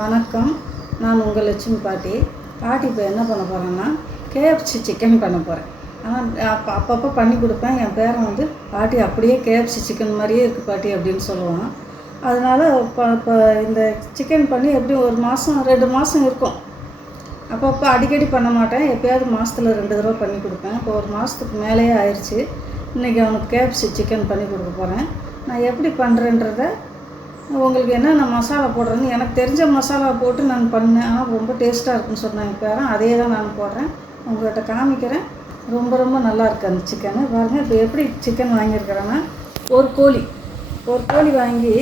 வணக்கம். நான் உங்கள் லட்சுமி பாட்டி. பாட்டி இப்போ என்ன பண்ண போகிறேன்னா கேஎஃப்சி சிக்கன் பண்ண போகிறேன் ஆனால் அப்போ அப்பப்போ பண்ணி கொடுப்பேன். என் பேரன் வந்து பாட்டி அப்படியே கேஎஃப்சி சிக்கன் மாதிரியே இருக்குது பாட்டி அப்படின்னு சொல்லுவான். அதனால் இப்போ இப்போ இந்த சிக்கன் பண்ணி எப்படி ஒரு மாதம் ரெண்டு மாதம் இருக்கும். அப்பப்போ அடிக்கடி பண்ண மாட்டேன். எப்பயாவது மாதத்தில் ரெண்டு தடவை பண்ணி கொடுப்பேன். இப்போ ஒரு மாதத்துக்கு மேலேயே ஆயிடுச்சு இன்றைக்கி அவனுக்கு கேஎஃப்சி சிக்கன் பண்ணி கொடுக்க போகிறேன் நான் எப்படி பண்ணுறேன்றதை உங்களுக்கு என்னென்ன மசாலா போடுறேன்னு எனக்கு தெரிஞ்ச மசாலா போட்டு நான் பண்ணேன். ஆனால் ரொம்ப டேஸ்ட்டாக இருக்குன்னு சொன்னேன் பேரன். அதே தான் நான் போடுறேன். உங்கள்கிட்ட காமிக்கிறேன். ரொம்ப ரொம்ப நல்லா இருக்குது அந்த சிக்கனு பாருங்கள் இப்போ எப்படி சிக்கன் வாங்கியிருக்கிறேன்னா ஒரு கோழி. ஒரு கோழி வாங்கி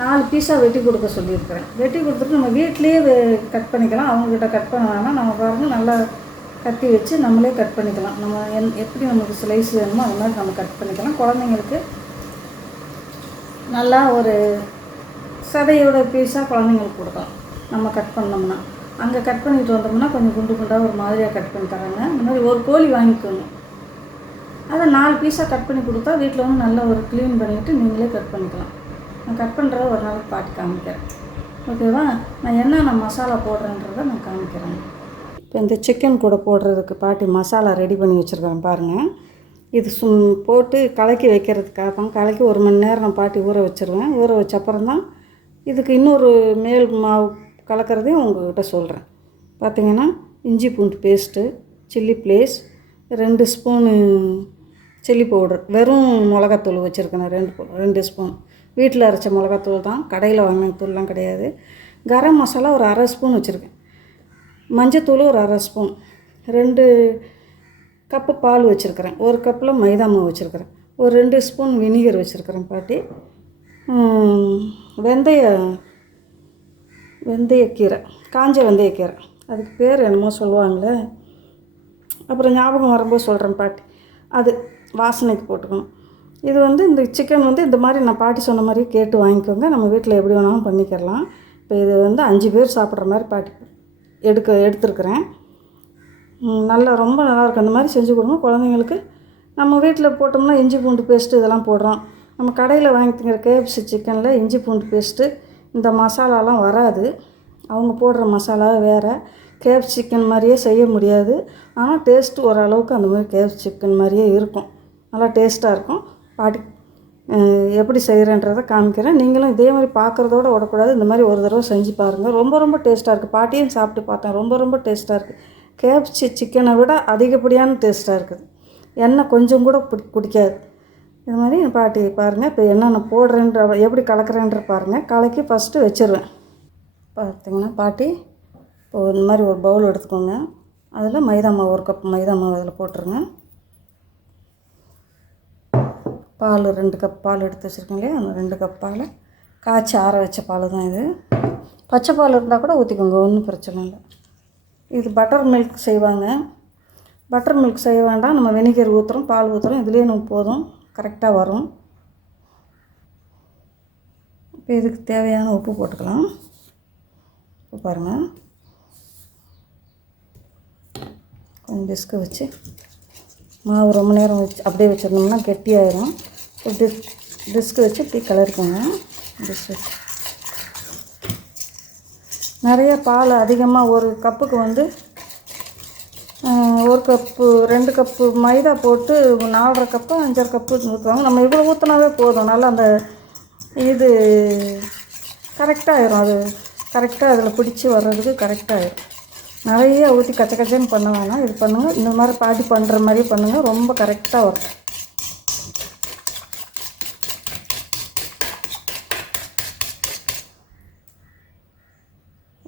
நாலு பீஸாக வெட்டி கொடுக்க சொல்லியிருக்கிறேன். வெட்டி கொடுத்துட்டு நம்ம வீட்லேயே கட் பண்ணிக்கலாம். அவங்கக்கிட்ட கட் பண்ண வேணாம் நம்ம பாருங்கள் நல்லா கத்தி வச்சு நம்மளே கட் பண்ணிக்கலாம். நம்ம என் எப்படி நமக்கு ஸ்லைஸ் வேணுமோ அது மாதிரி நம்ம கட் பண்ணிக்கலாம். குழந்தைங்களுக்கு நல்லா ஒரு சதையோட பீஸாக குழந்தைங்களுக்கு கொடுக்கலாம். நம்ம கட் பண்ணோம்னா. அங்கே கட் பண்ணிட்டு வந்தோம்னா கொஞ்சம் குண்டு குண்டாக ஒரு மாதிரியாக கட் பண்ணி தராங்க. இந்த மாதிரி ஒரு கோழி வாங்கிக்கணும் அதை நாலு பீஸாக கட் பண்ணி கொடுத்தா வீட்டில் வந்து நல்லா ஒரு க்ளீன் பண்ணிவிட்டு நீங்களே கட் பண்ணிக்கலாம். நான் கட் பண்ணுறத ஒரு நாளைக்கு பாட்டி காமிக்கிறேன். ஓகேவா நான் என்னென்ன மசாலா போடுறேன்றதை நான் காமிக்கிறேன். இப்போ இந்த சிக்கன் கூட போடுறதுக்கு பாட்டி மசாலா ரெடி பண்ணி வச்சுருக்கேன் பாருங்கள் இது சும் போட்டு கலக்கி வைக்கிறதுக்காக தான் கலக்கி ஒரு மணி நேரம் நான் பாட்டி ஊற வச்சுருவேன். ஊற வச்ச அப்புறம் தான் இதுக்கு இன்னொரு மேல் மாவு கலக்கிறதையும் உங்கள்கிட்ட சொல்கிறேன் பார்த்தீங்கன்னா இஞ்சி பூண்டு பேஸ்ட்டு சில்லி ப்ளேஸ் ரெண்டு ஸ்பூனு சில்லி பவுடர் வெறும் மிளகாத்தூள் வச்சுருக்கேன் ரெண்டு ரெண்டு ஸ்பூன் வீட்டில் அரைச்ச மிளகாத்தூள் தான் கடையில் வாங்கின தூள்லாம் கிடையாது. கரம் மசாலா ஒரு அரை ஸ்பூன் வச்சுருக்கேன். மஞ்சத்தூள் ஒரு அரை ஸ்பூன் ரெண்டு கப்பு பால் வச்சுருக்கிறேன். ஒரு கப்பில் மைதா மாவு வச்சுருக்கிறேன். ஒரு ரெண்டு ஸ்பூன் வினிகர் வச்சுருக்கிறேன் பாட்டி. வெந்தய வெந்தயக்கீரை காஞ்ச வெந்தயக்கீரை. அதுக்கு பேர் என்னமோ சொல்லுவாங்களே. அப்புறம் ஞாபகம் வரும்போது சொல்கிறேன் பாட்டி. அது வாசனைக்கு போட்டுக்கணும். இது வந்து இந்த சிக்கன் வந்து இந்த மாதிரி நான் பாட்டி சொன்ன மாதிரி கேட்டு வாங்கிக்கோங்க. நம்ம வீட்டில் எப்படி வேணாலும் பண்ணிக்கிறலாம் இப்போ இது வந்து அஞ்சு பேர் சாப்பிட்ற மாதிரி பாட்டி எடுக்க எடுத்துருக்குறேன். நல்லா ரொம்ப நல்லாயிருக்கும் அந்த மாதிரி செஞ்சு கொடுங்க. குழந்தைங்களுக்கு நம்ம வீட்டில் போட்டோம்னா இஞ்சி பூண்டு பேஸ்ட்டு இதெல்லாம் போடுறோம். நம்ம கடையில் வாங்கிக்கிற கேஎஃப்சி சிக்கனில் இஞ்சி பூண்டு பேஸ்ட்டு இந்த மசாலாலாம் வராது. அவங்க போடுற மசாலா வேறு. கேஎஃப்சி சிக்கன் மாதிரியே செய்ய முடியாது. ஆனால் டேஸ்ட்டு ஓரளவுக்கு அந்த மாதிரி கேஎஃப்சி சிக்கன் மாதிரியே இருக்கும். நல்லா டேஸ்ட்டாக இருக்கும். பாட்டி எப்படி செய்கிறேன்றதை காமிக்கிறேன். நீங்களும் இதே மாதிரி பார்க்குறதோட விடக்கூடாது. இந்த மாதிரி ஒரு தடவை செஞ்சு பாருங்கள் ரொம்ப ரொம்ப டேஸ்ட்டாக இருக்குது பாட்டியும் சாப்பிட்டு பார்த்தேன். ரொம்ப ரொம்ப டேஸ்ட்டாக இருக்குது கேஎஃப்சி சிக்கனை விட அதிகப்படியான டேஸ்ட்டாக இருக்குது. எண்ணெய் கொஞ்சம் கூட பிடி குடிக்காது. இது மாதிரி என் பாட்டி பாருங்கள் இப்போ என்னென்ன போடுறேன்ற எப்படி கலக்கிறேன்ற பாருங்கள் கலக்கி ஃபஸ்ட்டு வச்சிருவேன். பார்த்தீங்கன்னா பாட்டி இப்போ இந்த மாதிரி ஒரு பவுல் எடுத்துக்கோங்க. அதில் மைதா மாவு ஒரு கப் மைதா மாவு அதில் போட்டுருங்க. பால் ரெண்டு கப் பால் எடுத்து வச்சுருக்கேன் இல்லையா? அந்த ரெண்டு கப் பால். காய்ச்சி ஆற வச்ச பால் தான் இது. பச்சை பால் இருந்தால் கூட ஊற்றிக்கோங்க ஒன்றும் பிரச்சனை இல்லை. இது பட்டர் மில்க் செய்வாங்க. பட்டர் மில்க் செய்ய வேண்டாம். நம்ம வினிகர் ஊற்றுறோம் பால் ஊற்றுறோம் இதுலேயே நம்ம போதும். கரெக்டாக வரும். இப்போ இதுக்கு தேவையான உப்பு போட்டுக்கலாம். உப்பு பாருங்கள் கொஞ்சம் டிஸ்க்கு வச்சு மாவு ரொம்ப நேரம் வச்சு அப்படியே வச்சிருந்தோம்னா கெட்டியாயிரும். டிஸ் டிஸ்க்கு வச்சு இப்படி கலருக்குங்க. டிஸ்க் வச்சு. நிறைய பால் அதிகமாக ஒரு கப்புக்கு வந்து ஒரு கப்பு ரெண்டு கப்பு மைதா போட்டு நாலரை கப்பு அஞ்சரை கப்பு ஊற்றுவாங்க நம்ம இவ்வளோ ஊற்றினாவே போதும். நல்லா அந்த இது கரெக்டாகிடும் அது கரெக்டாக அதில் பிடிச்சி வர்றதுக்கு கரெக்டாகிடும் நிறைய ஊற்றி கச்ச கச்சன்னு பண்ண வேணாம். இது பண்ணுங்கள் இந்த மாதிரி பாட்டி பண்ணுற மாதிரி பண்ணுங்கள் ரொம்ப கரெக்டாக வரும்.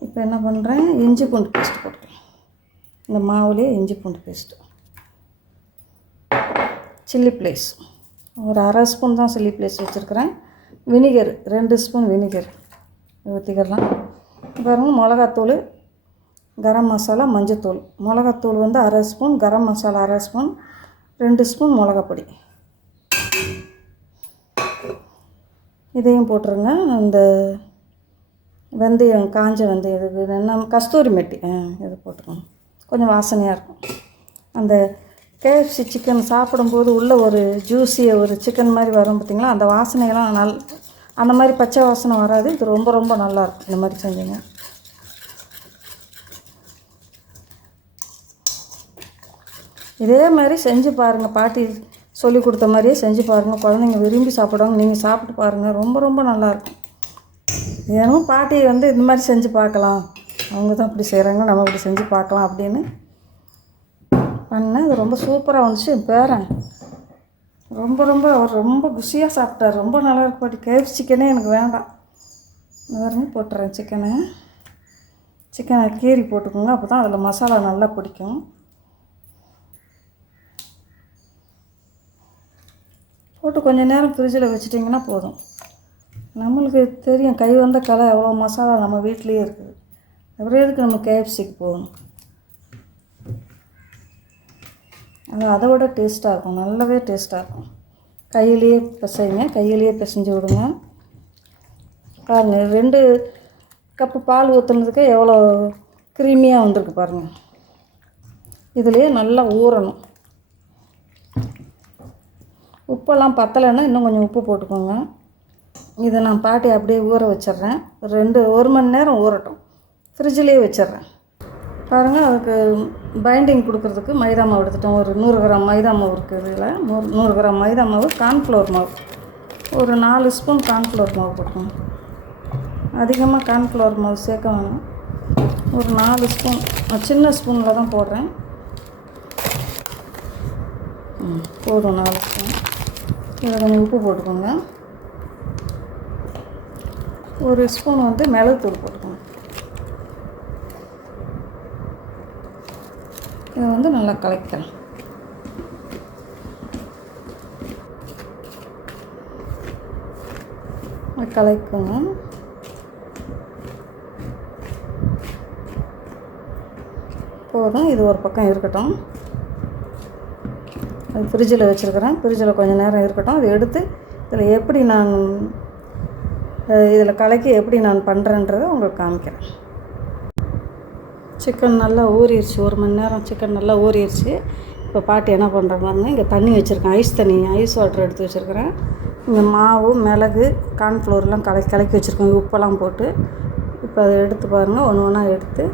இப்போ என்ன பண்ணுறேன் இஞ்சி பூண்டு பேஸ்ட் போட்டுக்கிறேன் இந்த மாவுலேயே இஞ்சி பூண்டு பேஸ்ட்டு சில்லி ப்ளேஸ் ஒரு அரை ஸ்பூன் தான் சில்லி ப்ளேஸ் வச்சுருக்கிறேன். வினிகர் ரெண்டு ஸ்பூன் வினிகர். ஊற்றிக்கலாம் பாருங்க மிளகாத்தூள் கரம் மசாலா மஞ்சத்தூள். மிளகாத்தூள் வந்து அரை ஸ்பூன் கரம் மசாலா அரை ஸ்பூன் ரெண்டு ஸ்பூன் மிளகாப்பொடி. இதையும் போட்டுருங்க. அந்த வெந்தயம் காஞ்ச வெந்தயம் இது நம்ம கஸ்தூரி மெட்டி இது போட்டுக்கோங்க கொஞ்சம் வாசனையாக இருக்கும். அந்த கேஎஃப்சி சிக்கன் சாப்பிடும்போது உள்ளே ஒரு ஜூஸியை ஒரு சிக்கன் மாதிரி வரும் பார்த்திங்களா அந்த வாசனையெல்லாம் நல் அந்த மாதிரி பச்சை வாசனை வராது. இது ரொம்ப ரொம்ப நல்லாயிருக்கும் இந்த மாதிரி செஞ்சுங்க இதே மாதிரி செஞ்சு பாருங்கள் பாட்டி சொல்லி கொடுத்த மாதிரியே செஞ்சு பாருங்கள் குழந்தைங்க விரும்பி சாப்பிடுவாங்க. நீங்கள் சாப்பிட்டு பாருங்கள் ரொம்ப ரொம்ப நல்லாயிருக்கும் ஏன்னா பாட்டி வந்து இந்த மாதிரி செஞ்சு பார்க்கலாம். அவங்க தான் இப்படி செய்கிறாங்க நம்ம இப்படி செஞ்சு பார்க்கலாம் அப்படின்னு பண்ணேன். அது ரொம்ப சூப்பராக வந்துச்சு. என் பேரன் ரொம்ப ரொம்ப அவர் ரொம்ப குஷியாக சாப்பிட்டார். ரொம்ப நல்லா இருப்பாடி கேஃப் சிக்கனே எனக்கு வேண்டாம். வேறு போட்டுறேன் சிக்கனை. சிக்கனை கீரி போட்டுக்கோங்க. அப்போ தான் அதில் மசாலா நல்லா பிடிக்கும். போட்டு கொஞ்ச நேரம் ஃப்ரிட்ஜில் வச்சுட்டிங்கன்னா போதும். நம்மளுக்கு தெரியும் கை வந்த கலை எவ்வளோ மசாலா நம்ம வீட்லேயே இருக்குது. அப்புறம் எதுக்கு நம்ம கேஎஃப்சிக்கு போகணும்? அது அதை விட டேஸ்ட்டாக இருக்கும். நல்லாவே டேஸ்ட்டாக இருக்கும். கையிலேயே பிசைங்க. கையிலேயே பிசைஞ்சு விடுங்க. பாருங்கள் ரெண்டு கப்பு பால் ஊற்றுனதுக்கு எவ்வளோ க்ரீமியாக வந்திருக்கு பாருங்கள் இதுலேயே நல்லா ஊறணும். உப்பெல்லாம் பத்தலைன்னா இன்னும் கொஞ்சம் உப்பு போட்டுக்கோங்க. இதை நான் பாட்டி அப்படியே ஊற வச்சிடுறேன். ரெண்டு ஒரு மணி நேரம் ஊறட்டும். ஃப்ரிட்ஜிலே வச்சிட்றேன். பாருங்கள் அதுக்கு பைண்டிங் கொடுக்கறதுக்கு மைதா மாவு எடுத்துட்டோம். ஒரு நூறு கிராம் மைதா மாவு இருக்குது இதில். நூறு நூறு கிராம் மைதா மாவு கார்ன்ஃப்ளவர் மாவு. ஒரு நாலு ஸ்பூன் கார்ன்ஃப்ளவர் மாவு போட்டுக்கோங்க. அதிகமாக கார்ன்ஃப்ளவர் மாவு சேர்க்க வேணும். ஒரு நாலு ஸ்பூன் நான் சின்ன ஸ்பூனில் தான் போடுறேன். ம், போதும் நாலு ஸ்பூன் இதில் கொஞ்சம் உப்பு போட்டுக்கோங்க. ஒரு ஸ்பூன் வந்து மிளகுத்தூள் போட்டுக்கோங்க. இதை வந்து நல்லா கலக்கலாம் இதை போதும் இது ஒரு பக்கம் இருக்கட்டும். அது ஃப்ரிட்ஜில் வச்சுருக்கிறேன். ஃப்ரிட்ஜில் கொஞ்சம் நேரம் இருக்கட்டும். அதை எடுத்து இதில் எப்படி நான் இதில் கலக்கி எப்படி நான் பண்ணுறேன்றதை உங்களுக்கு காமிக்கிறேன். சிக்கன் நல்லா ஊறிடுச்சு ஒரு மணி நேரம் சிக்கன் நல்லா ஊறிடுச்சு இப்போ பாட்டி என்ன பண்ணுறாங்க இங்கே தண்ணி வச்சுருக்கேன். ஐஸ் தண்ணி ஐஸ் வாட்டர் எடுத்து வச்சுருக்கிறேன். இங்கே மாவு மிளகு கார்ன்ஃப்ளோர்லாம் கலக்கி கலக்கி வச்சுருக்கேன். உப்பெல்லாம் போட்டு. இப்போ அதை எடுத்து பாருங்கள் ஒன்று ஒன்றா எடுத்து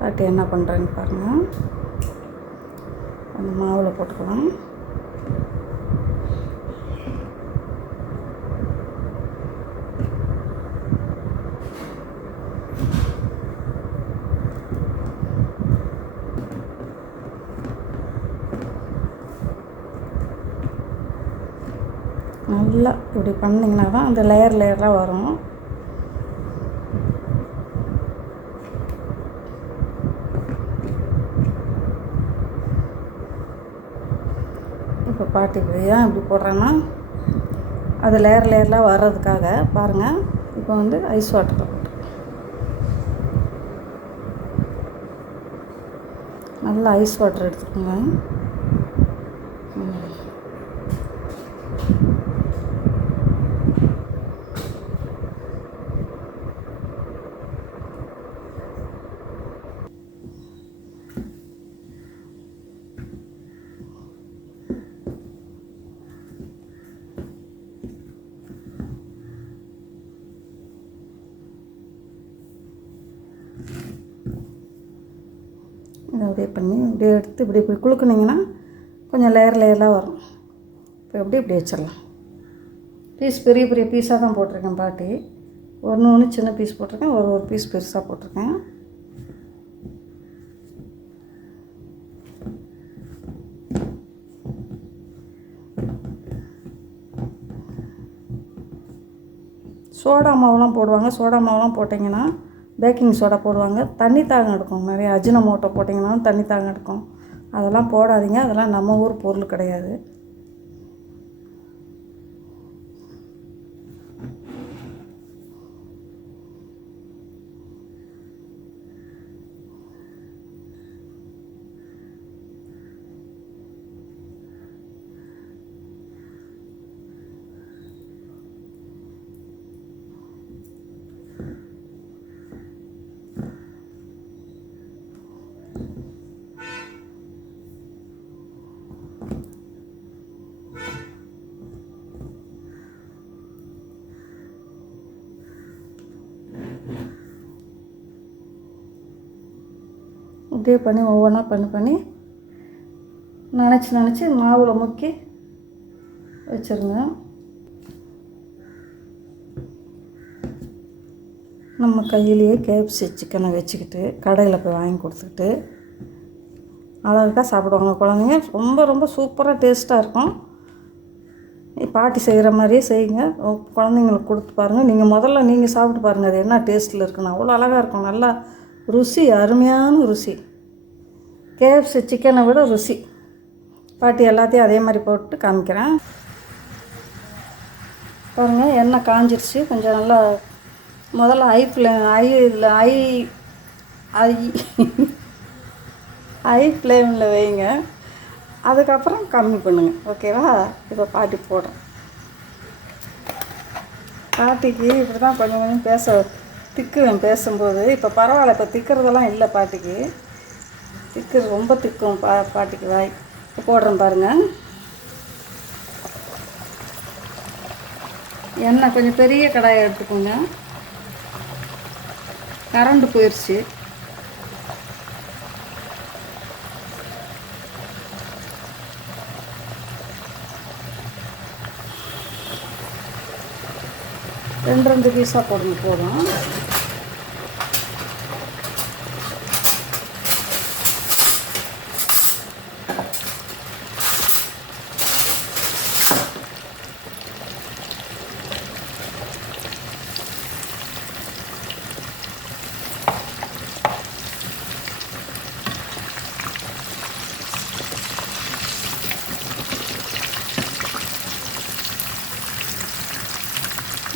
பாட்டி என்ன பண்ணுறேன்னு பாருங்கள் அந்த மாவில் போட்டுக்கலாம். ஃபுல்லாக இப்படி பண்ணிங்கன்னா தான் அந்த லேயர் லேயராக வரும். இப்போ பாட்டி ஏன் இப்படி போடுறேன்னா அது லேயர் லேயர்லாம் வர்றதுக்காக பாருங்கள் இப்போ வந்து ஐஸ் வாட்டர் போட்டு. நல்லா ஐஸ் வாட்டர் எடுத்துக்கோங்க இதை அப்படியே பண்ணி இப்படியே எடுத்து இப்படி இப்படி குழுக்குனிங்கன்னா கொஞ்சம் லேயர் லேயர்லாம் வரும். இப்போ எப்படி இப்படி வச்சிடலாம்? பீஸ் பெரிய பெரிய பீஸாக தான் போட்டிருக்கேன் பாட்டி. ஒன்று ஒன்று சின்ன பீஸ் போட்டிருக்கேன் ஒரு ஒரு பீஸ் பெருசாக போட்டிருக்கேன். சோடா மாவுலாம் போடுவாங்க. சோடா மாவுலாம் போட்டிங்கன்னா பேக்கிங் சோடா போடுவாங்க. தண்ணி தாகம் எடுக்கும். நிறைய அஜினமோட்டோ போட்டிங்கன்னா தண்ணி தாகம் எடுக்கும். அதெல்லாம் போடாதீங்க. அதெல்லாம் நம்ம ஊர் பொருள் கிடையாது. இப்படியே பண்ணி ஒவ்வொன்றா பண்ணி பண்ணி நினச்சி நினச்சி மாவில் முக்கி வச்சுருங்க நம்ம கையிலேயே கேஎஃப்சி சிக்கனை வச்சுக்கிட்டு கடையில் போய் வாங்கி கொடுத்துக்கிட்டு அழகாக சாப்பிடுவாங்க குழந்தைங்க. ரொம்ப ரொம்ப சூப்பராக டேஸ்ட்டாக இருக்கும். பாட்டி செய்கிற மாதிரியே செய்யுங்க. குழந்தைங்களுக்கு கொடுத்து பாருங்கள் நீங்கள் முதல்ல நீங்கள் சாப்பிட்டு பாருங்கள் அது என்ன டேஸ்ட்டில் இருக்குன்னு. அவ்வளோ அழகாக இருக்கும். நல்லா ருசி அருமையான ருசி. கேஎஃப்சி சிக்கனை விட ருசி. பாட்டி எல்லாத்தையும் அதே மாதிரி போட்டு காமிக்கிறேன். பாருங்கள் எண்ணெய் காஞ்சிருச்சு. கொஞ்சம் நல்லா முதல்ல ஐ ஃப்ளே ஐ இதில் ஐ ஐ ஐ ஃப்ளேமில் வைங்க. அதுக்கப்புறம் கம்மி பண்ணுங்கள் ஓகேவா? இப்போ பாட்டி போடுறேன். பாட்டிக்கு இப்படி தான் கொஞ்சம் கொஞ்சம் பேச திக்குவேன் பேசும்போது. இப்போ பரவாயில்ல இப்போ திக்கிறதெல்லாம் இல்லை பாட்டிக்கு. திக்கு ரொம்ப திக்கும் பா பாட்டிக்கு வாய். இப்போ போடுறேன் பாருங்கள் எண்ணெய் கொஞ்சம் பெரிய கடாயை எடுத்துக்கோங்க. கரண்ட்டு போயிடுச்சு ரெண்டு ரெண்டு பீஸாக போடுங்க போதும்.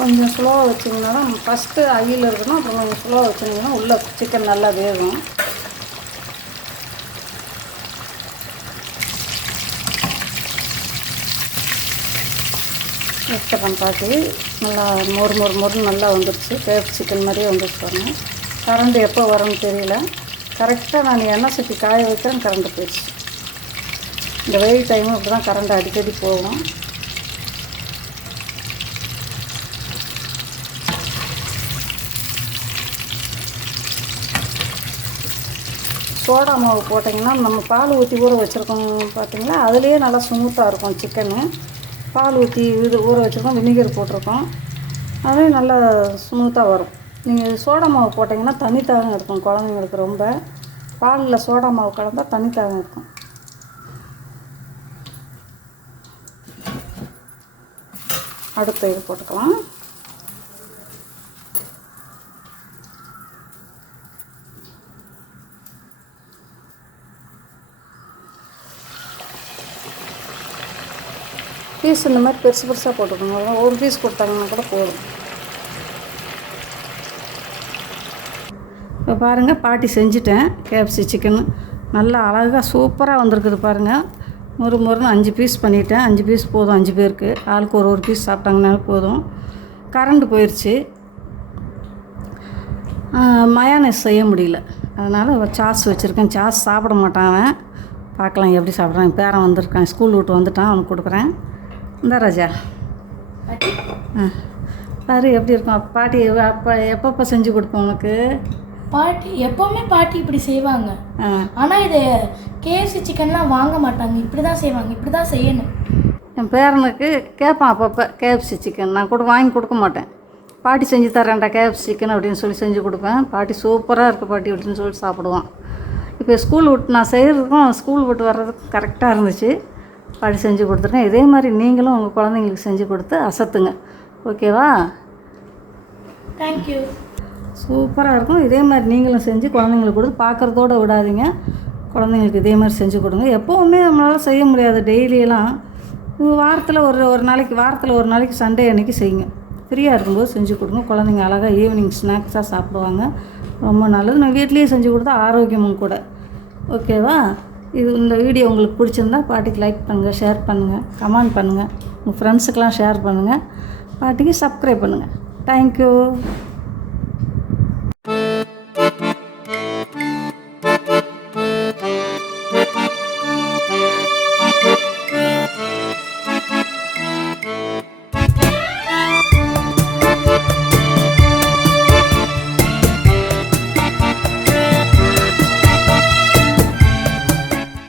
கொஞ்சம் ஸ்லோவாக வச்சிங்கன்னா தான் ஃபஸ்ட்டு அயில் இருக்கணும் அப்புறம் கொஞ்சம் ஸ்லோவாக வச்சிங்கன்னா உள்ளே சிக்கன் நல்லா வேகும். வச்சிடறேன் பாட்டி நல்லா மொறு மொறு மொறு நல்லா வந்துடுச்சு கேப் சிக்கன் மாதிரியே வந்துச்சு பாருங்க. கரண்ட் எப்போ வரும்னு தெரியல. கரெக்டாக நான் எண்ணெய் சட்டி காய வைக்கிறேன் கரண்ட் போயிடுச்சு. இந்த வெயில் டைமும் இப்படி தான் கரண்ட் அடிக்கடி போகும். சோடா மாவு போட்டிங்கன்னா நம்ம பால் ஊற்றி ஊற வச்சுருக்கோம் பார்த்திங்கன்னா அதுலேயே நல்லா ஸ்மூத்தாக இருக்கும் சிக்கனு பால் ஊற்றி இது ஊற வச்சுருக்கோம் வினிகர் போட்டிருக்கோம். அதுவே நல்லா ஸ்மூத்தாக வரும். நீங்கள் சோடா மாவு போட்டிங்கன்னா தனித்தாகம் இருக்கும் குழந்தைங்களுக்கு ரொம்ப. பாலில் சோடா மாவு கலந்தால் தனித்தாகம் இருக்கும். அடுத்த இது போட்டுக்கலாம். பீஸ் இந்த மாதிரி பெருசு பெருசாக போட்டுக்கோங்க. ஒரு பீஸ் கொடுத்தாங்கன்னா கூட போதும். இப்போ பாருங்கள் பாட்டி செஞ்சுட்டேன். கேஎஃப்சி சிக்கன் நல்லா அழகாக சூப்பராக வந்திருக்குது பாருங்கள் மொறு மொறுன்னு அஞ்சு பீஸ் பண்ணிட்டேன். அஞ்சு பீஸ் போதும் அஞ்சு பேருக்கு. ஆளுக்கு ஒரு ஒரு பீஸ் சாப்பிட்டாங்கனாலும் போதும். கரண்ட் போயிடுச்சு மயானஸ் செய்ய முடியல. அதனால் சாஸ் வச்சுருக்கேன். சாஸ் சாப்பிட மாட்டான் அவன். பார்க்கலாம் எப்படி சாப்பிட்றான். பேரன் வந்திருக்கான். ஸ்கூல் விட்டு வந்துட்டான். அவனுக்கு கொடுக்குறேன். இந்த ராஜா. ஆ. பாரு எப்படி இருக்கும். பாட்டி அப்போ எப்பப்போ செஞ்சு கொடுப்போம் உனக்கு? பாட்டி எப்போவுமே பாட்டி இப்படி செய்வாங்க. ஆ. ஆனால் இது கேஎஃப்சி சிக்கன்லாம் வாங்க மாட்டாங்க. இப்படி தான் செய்வாங்க. இப்படி தான் செய்யணும். என் பேரனுக்கு கேட்பான் அப்பப்போ கேஎஃப்சி சிக்கன். நான் கூட வாங்கி கொடுக்க மாட்டேன். பாட்டி செஞ்சு தரேன்டா கேஎஃப்சி சிக்கன் அப்படின்னு சொல்லி செஞ்சு கொடுப்பேன். பாட்டி சூப்பராக இருக்குது பாட்டி அப்படின்னு சொல்லி சாப்பிடுவான். இப்போ ஸ்கூல் விட்டு நான் செய்கிறதுக்கும் ஸ்கூல் விட்டு வர்றதுக்கும் கரெக்டாக இருந்துச்சு. பாட்டி செஞ்சு கொடுத்துருக்கேன். இதே மாதிரி நீங்களும் உங்கள் குழந்தைங்களுக்கு செஞ்சு கொடுத்து அசத்துங்க. ஓகேவா? தேங்க்யூ சூப்பராக இருக்கும். இதே மாதிரி நீங்களும் செஞ்சு குழந்தைங்களுக்கு கொடுத்து பார்க்குறதோட விடாதீங்க. குழந்தைங்களுக்கு இதே மாதிரி செஞ்சு கொடுங்க. எப்போவுமே நம்மளால் செய்ய முடியாது. டெய்லியெல்லாம் வாரத்தில் ஒரு ஒரு நாளைக்கு வாரத்தில் ஒரு நாளைக்கு சண்டே அன்னைக்கு செய்யுங்க. ஃப்ரீயாக இருக்கும்போது செஞ்சு கொடுங்க. குழந்தைங்க அழகாக ஈவினிங் ஸ்நாக்ஸாக சாப்பிடுவாங்க. ரொம்ப நல்லது. நான் வீட்லேயே செஞ்சு கொடுத்தா ஆரோக்கியமும் கூட. ஓகேவா? இது இந்த வீடியோ உங்களுக்கு பிடிச்சிருந்தா பாட்டிக்கு லைக் பண்ணுங்கள் ஷேர் பண்ணுங்கள் கமெண்ட் பண்ணுங்கள் உங்கள் ஃப்ரெண்ட்ஸுக்கெலாம் ஷேர் பண்ணுங்கள் பாட்டிக்கு சப்ஸ்கிரைப் பண்ணுங்கள் தேங்க்யூ